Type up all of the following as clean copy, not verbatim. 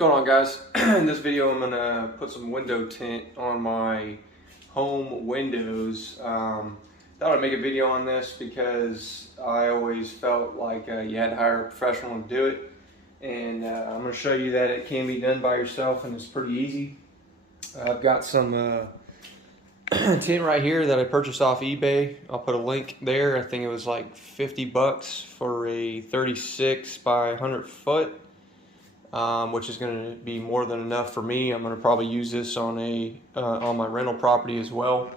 going on, guys? In this video I'm going to put some window tint on my home windows. Thought I'd make a video on this because I always felt like you had to hire a professional to do it, and I'm going to show you that it can be done by yourself and it's pretty easy. I've got some tint right here that I purchased off eBay. I'll put a link there. I think it was like 50 bucks for a 36 by 100 foot. Which is going to be more than enough for me. I'm going to probably use this on my rental property as well.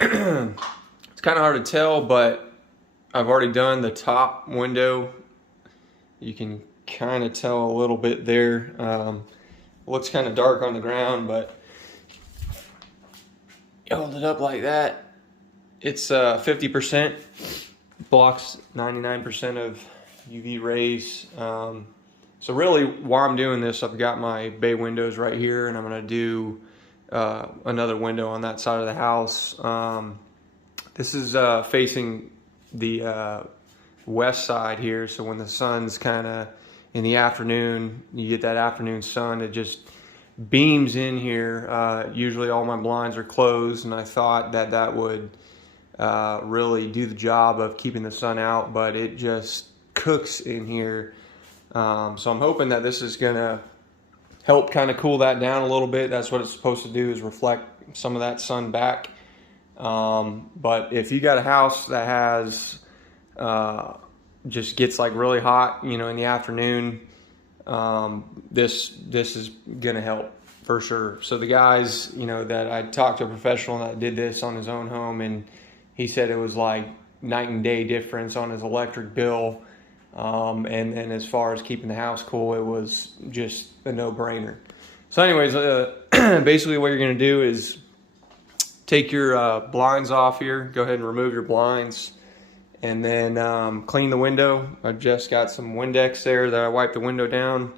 It's kind of hard to tell, but I've already done the top window. You can kind of tell a little bit there. Looks kind of dark on the ground, but you hold it up like that. It's 50%, blocks 99% of UV rays. So really, while I'm doing this, I've got my bay windows right here, and I'm going to do another window on that side of the house. This is facing the west side here, so when the sun's kind of in the afternoon, you get that afternoon sun, it just beams in here. Usually all my blinds are closed, and I thought that that would really do the job of keeping the sun out, but it just cooks in here. So I'm hoping that this is gonna help kind of cool that down a little bit. That's what it's supposed to do, is reflect some of that sun back. But if you got a house that has just gets like really hot, you know, in the afternoon, this is gonna help for sure. So the guys, you know, that I talked to a professional that did this on his own home, and he said it was like night and day difference on his electric bill. And as far as keeping the house cool, it was just a no-brainer. So anyways, basically what you're going to do is take your blinds off here. Go ahead and remove your blinds, and then clean the window. I've just got some Windex there that I wiped the window down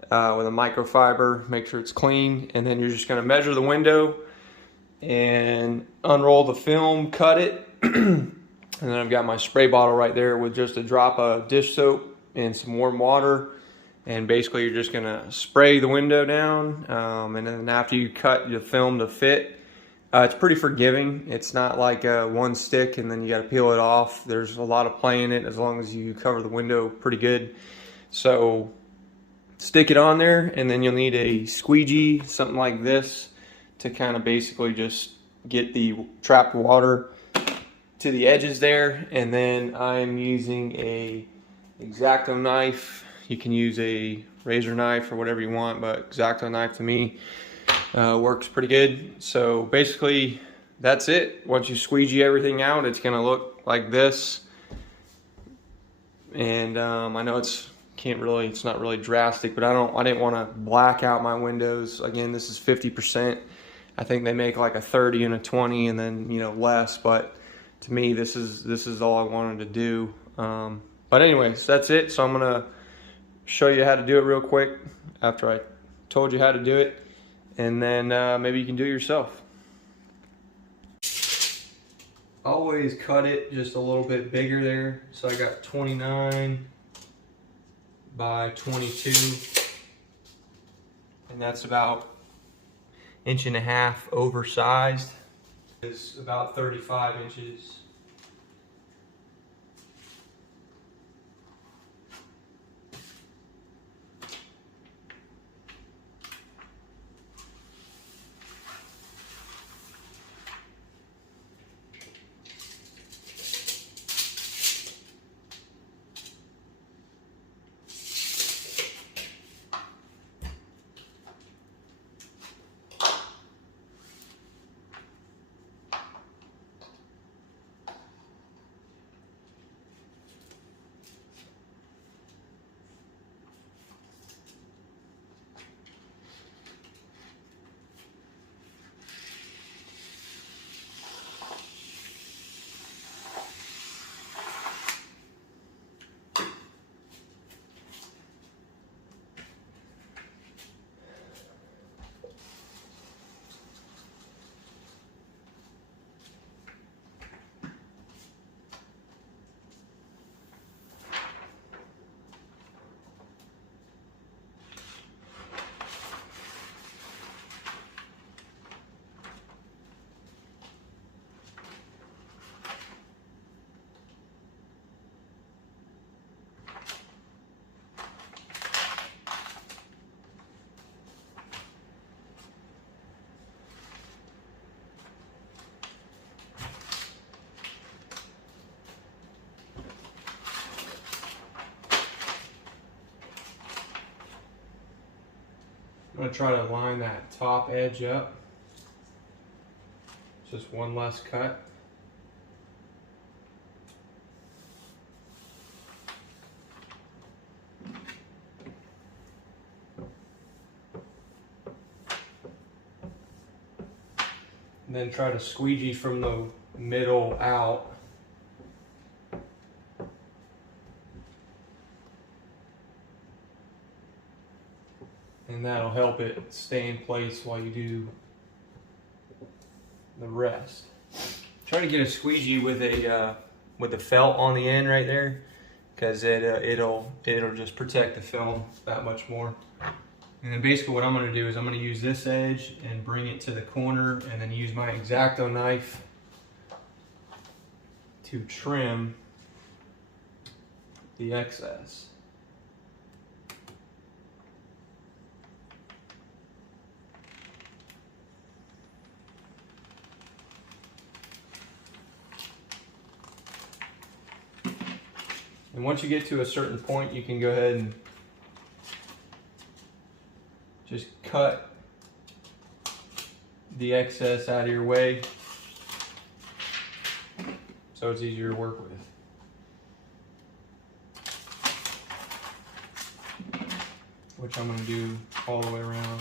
with a microfiber. Make sure it's clean, and then you're just going to measure the window and unroll the film, cut it. And then I've got my spray bottle right there with just a drop of dish soap and some warm water. And basically you're just gonna spray the window down. And then after you cut the film to fit, it's pretty forgiving. It's not like one stick and then you gotta peel it off. There's a lot of play in it as long as you cover the window pretty good. So stick it on there, and then you'll need a squeegee, something like this, to kind of basically just get the trapped water to the edges there. And then I'm using a X-Acto knife. You can use a razor knife or whatever you want, but X-Acto knife to me works pretty good. So basically that's it. Once you squeegee everything out, it's gonna look like this. And I know it's not really drastic, but I didn't want to black out my windows. Again, this is 50%. I think they make like a 30 and a 20 and then, you know, less, but to me, this is all I wanted to do. But anyways, that's it. So I'm gonna show you how to do it real quick after I told you how to do it, and then maybe you can do it yourself. Always cut it just a little bit bigger there. So I got 29 by 22, and that's about 1.5 inches oversized. Is about 35 inches. I'm going to try to line that top edge up. Just one less cut. And then try to squeegee from the middle out. And that'll help it stay in place while you do the rest. Try to get a squeegee with a felt on the end right there, because it'll just protect the film that much more. And then basically what I'm going to do is I'm going to use this edge and bring it to the corner, and then use my X-Acto knife to trim the excess. And once you get to a certain point, you can go ahead and just cut the excess out of your way so it's easier to work with. Which I'm going to do all the way around.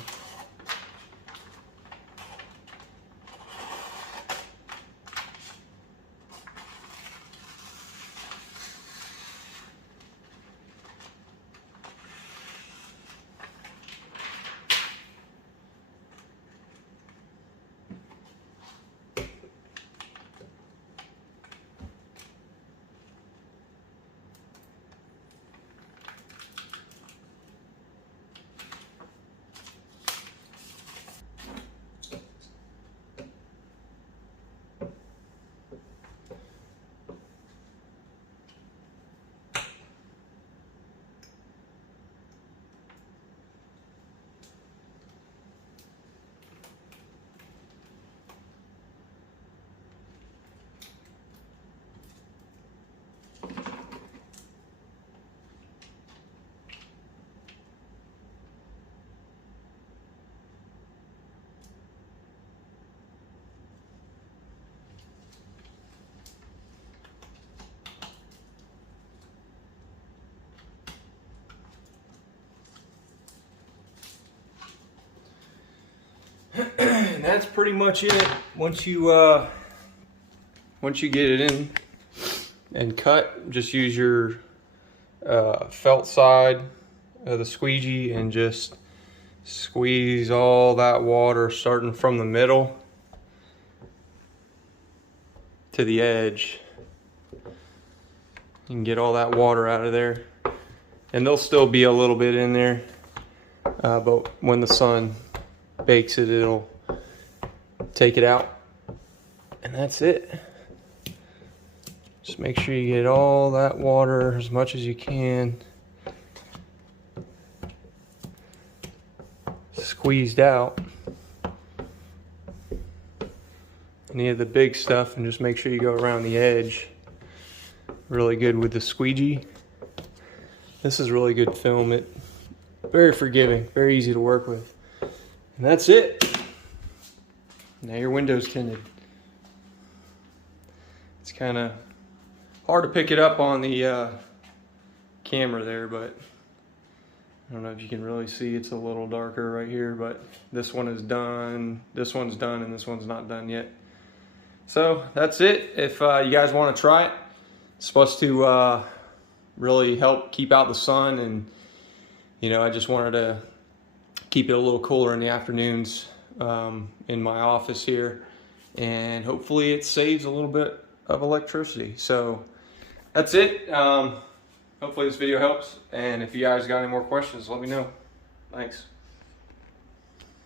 And that's pretty much it. Once you get it in and cut, just use your felt side of the squeegee and just squeeze all that water starting from the middle to the edge. You can get all that water out of there, and there'll still be a little bit in there, but when the sun bakes it, it'll take it out. And that's it. Just make sure you get all that water as much as you can squeezed out. Any of the big stuff, and just make sure you go around the edge really good with the squeegee. This is really good film. It very forgiving, very easy to work with. And that's it. Now your window's tinted. It's kind of hard to pick it up on the camera there, but I don't know if you can really see. It's a little darker right here, but this one is done. This one's done, and this one's not done yet. So that's it. If you guys want to try it, it's supposed to really help keep out the sun, and I just wanted to keep it a little cooler in the afternoons in my office here, and hopefully it saves a little bit of electricity. So that's it. Hopefully this video helps, and if you guys got any more questions, let me know. Thanks.